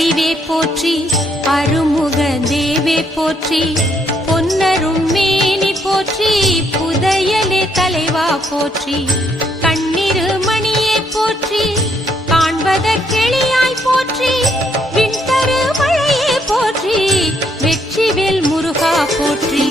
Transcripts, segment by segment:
வடிவே போற்றி, அருமுக தேவே போற்றி, பொன்னரும் மேனி போற்றி, புதையலே தலைவா போற்றி, கண்ணிரு மணியே போற்றி, காண்பதற்கெளியாய் போற்றி, விண்தரு மழையே போற்றி, வெற்றிவேல் முருகா போற்றி.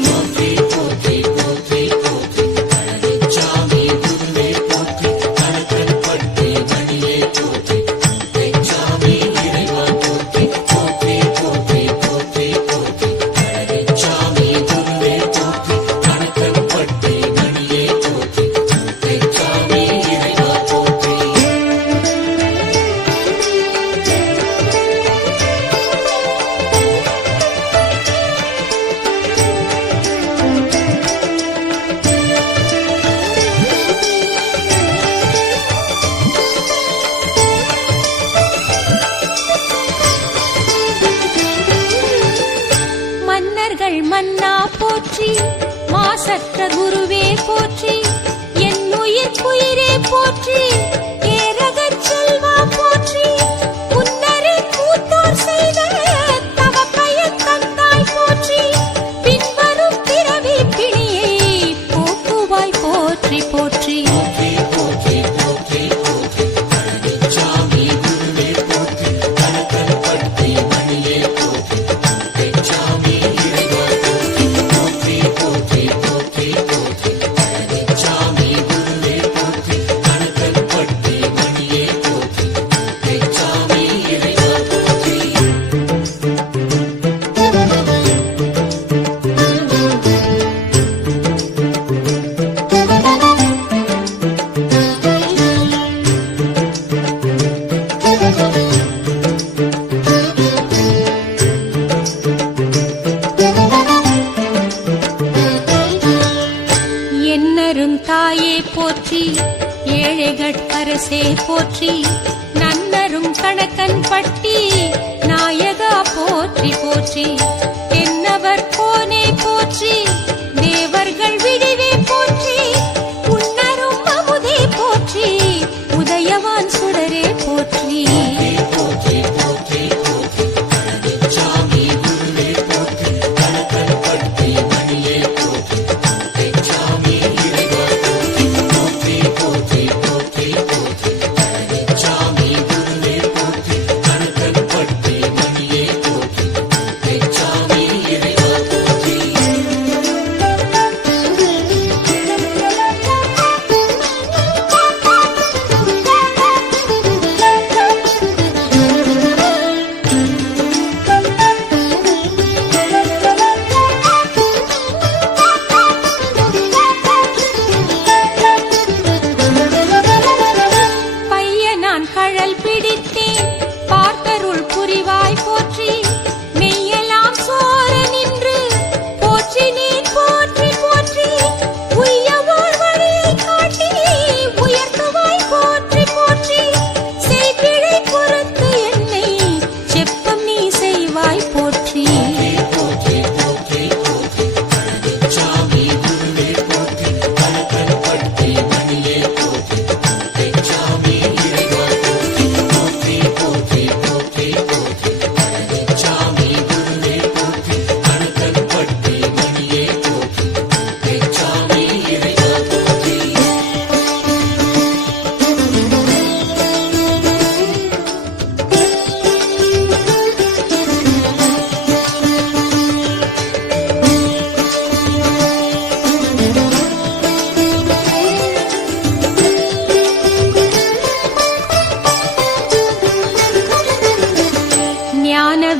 மன்னா போற்றி, மாசற்ற குருவே போற்றி, என் உயிர்க்குயிரே போற்றி, ஏரகச் செல்வா போற்றி, முன்னரே மூத்தோர் செய்த தவப்பயன் தந்தாய் போற்றி, பின்வரும் பிறவி பிணியை போக்குவாய் போற்றி போற்றி. தாயே போற்றி, ஏழைகட்கரசே போற்றி, நன்னரும் கணக்கன் பட்டி நாயகா போற்றி போற்றி, என்னவர் கோனே போற்றி, தேவர்கள் விடிவே போற்றி, உன்னரும் அமுதே போற்றி, உதயவான் சுடரே போற்றி.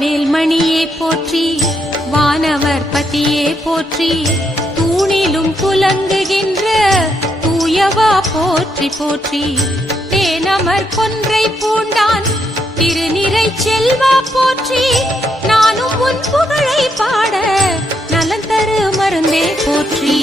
வேல்மணியே போற்றி, வானவர் பதியே போற்றி, தூணிலும் புலங்குகின்ற தூயவா போற்றி போற்றி, தேனமர் கொன்றை பூண்டான் திருநிறை செல்வா போற்றி, நானும் உன் புகழை பாட நலன் தரு மருந்தே போற்றி.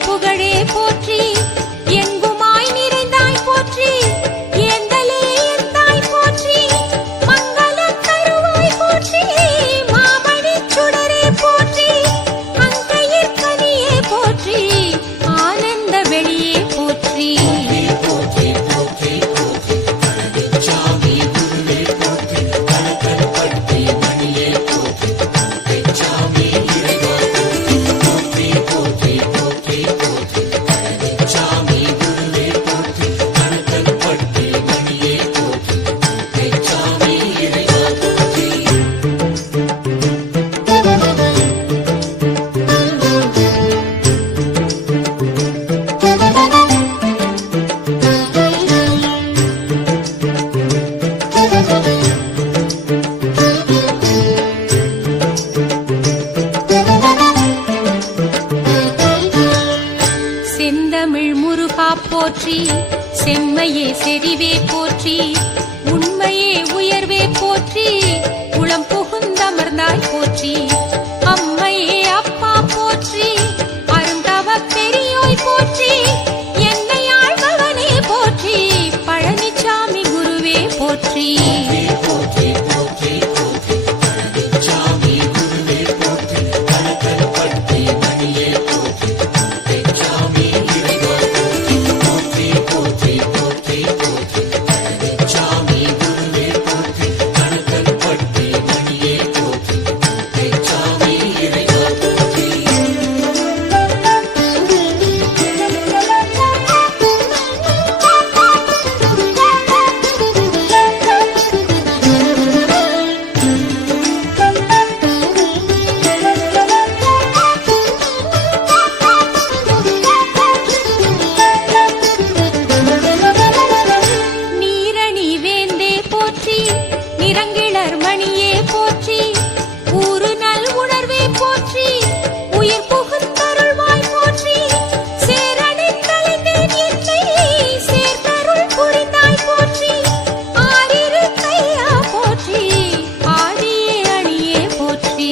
புகழே போற்றி எங்குமாய் நிறைந்தாய் போற்றி ஏந்தலே எந்தாய் போற்றி மங்களம் தருவாய் போற்றி மாமணி சுடரே போற்றி அங்கையிற் கனியே போற்றி ஆனந்த வெளியே போற்றி செந்தமிழ் முருகா போற்றி செம்மையே செறிவே போற்றி உண்மையே உயர்வே போற்றி உளம் புகுந்தமர்ந்தாய் போற்றி அம்மையே அப்பா போற்றி அருந்தவ பெரியோய் போற்றி என்னை ஆழ்பவனே போற்றி பழனிசாமி குருவே போற்றி நிறங்கிளர் மணியே போற்றி ஊறு நல் உணர்வே போற்றி உயிர் புகுந்தருள்வாய் போற்றி சேரனின் தலைந்தேன் என்னை சேர்த்தருள் புரிந்தாய் போற்றி ஆரிரு கையா போற்றி ஆதியே அணியே போற்றி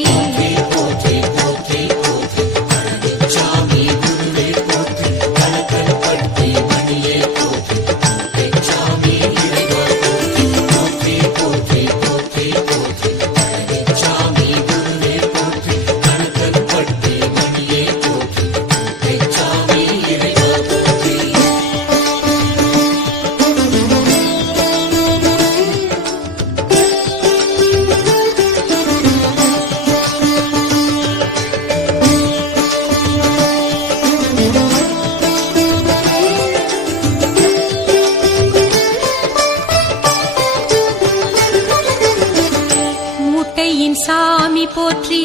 சாமி போற்றி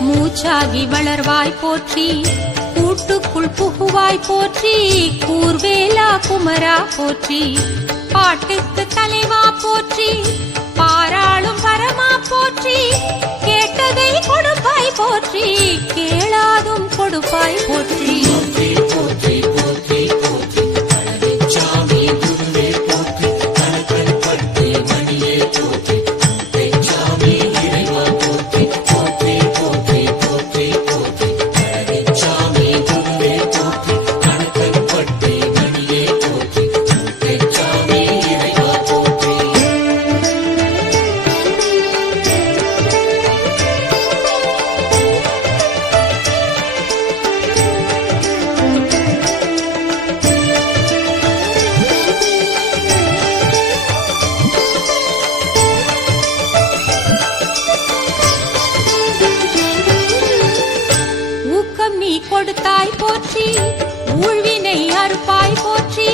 மூச்சாகி வளர்வாய் போற்றி கூட்டுக்குள் புகுவாய் போற்றி கூர்வேலா குமரா போற்றி பாட்டுக்கு தலைவா போற்றி பாராளும் பரமா போற்றி கேட்டதை கொடுப்பாய் போற்றி கேளாதும் கொடுப்பாய் போற்றி கொடுத்தாய் போற்றி ஊழ்வினை அறுப்பாய் போற்றி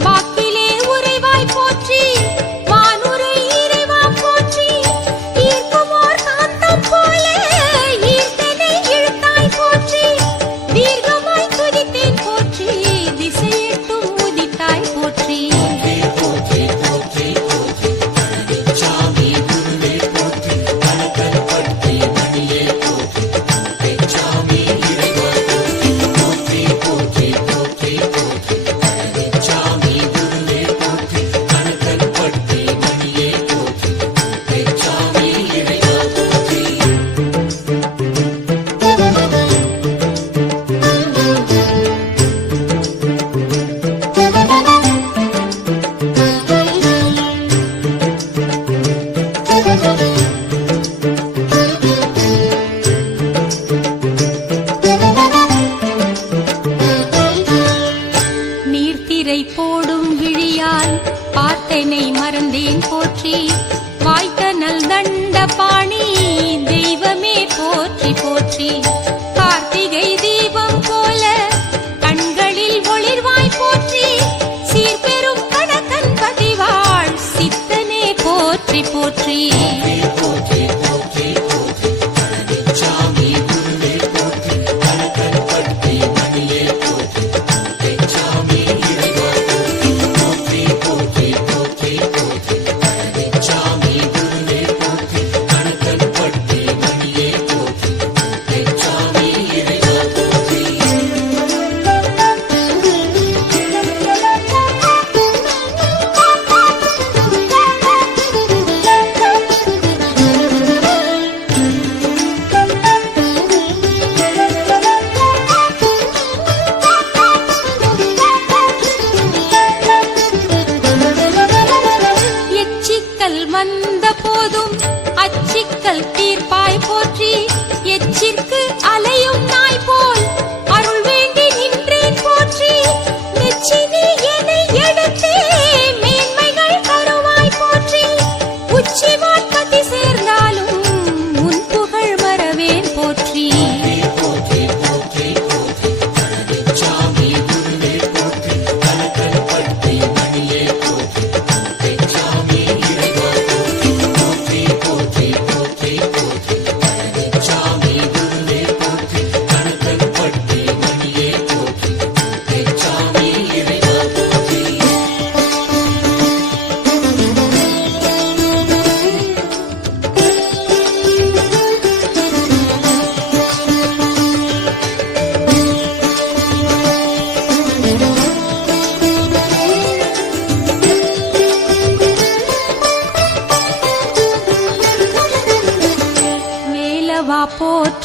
வாக்கிலே உறைவாய் போற்றி வானுரை இறைவா போற்றி ஈர்க்குமோர் காந்தம் போல ஈர்த்தனை இழுத்தாய் போற்றி தீர்க்கமாய் துதித்தேன் போற்றி திசையெட்டும் உதித்தாய் போற்றி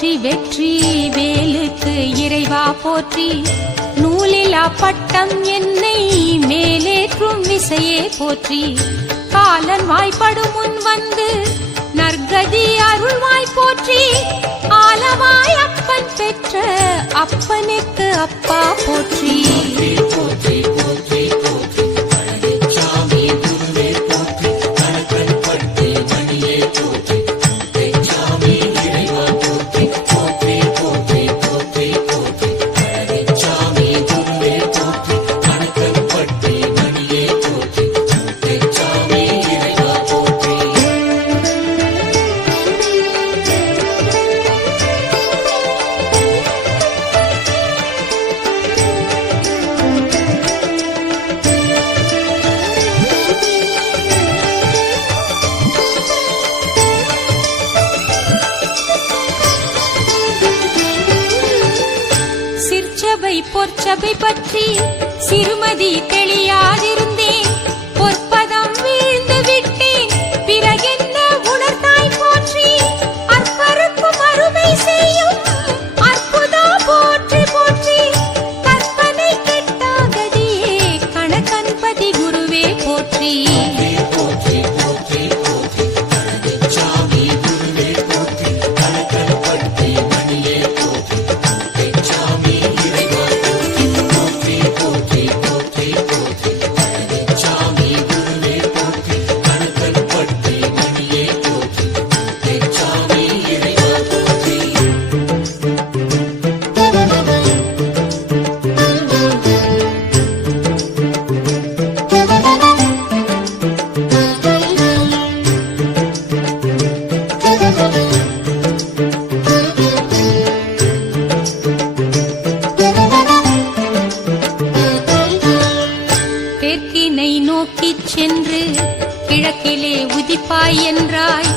போற்றி வெற்றி வேலுக்கு இறைவா போற்றி நூலிலா பட்டம் என்னை மேலேற்றும் விசையே போற்றி காலன் வாய்ப்படும் முன் வந்து நற்கதி அருள்வாய் போற்றி ஆலவாய் அப்பன் பெற்ற அப்பனுக்கு அப்பா போற்றி போற்றி போற்றி போற்றி பழனிச்சாமி குருவே போற்றி கணக்கன் பட்டு மணியே போற்றி சாமி இறைவா போற்றி போற்றி போற்றி போற்றி போற்றி பழனிச்சாமி குருவே போற்றி கணக்கன் பட்டு மணியே போற்றி சாமி இறைவா போற்றி சிற்சபை பொற்சபை பற்றி சிறுமதி தெளியாதிருந்தேன் பொற்பதம் வீழ்ந்து விட்டேன் பிறகென்ன உணர்ந்தாய் போற்றி அற்பருக்கும் அருமை செய்யும் அற்புதா போற்றி போற்றி கற்பனை கெட்டாகதியே கணக்கன்பதி குருவே போற்றி போற்றி போற்றி போற்றி பழனிச்சாமி குருவே போற்றி கணக்கன் பட்டு மணியே போற்றி சாமி இறைவா போற்றி போற்றி போற்றி போற்றி பழனிச்சாமி குருவே போற்றி கணக்கன் பட்டு மணியே போற்றி சாமி இறைவா போற்றி தெற்கினை நோக்கிச் சென்று கிழக்கிலே உதிப்பாய் என்றாய்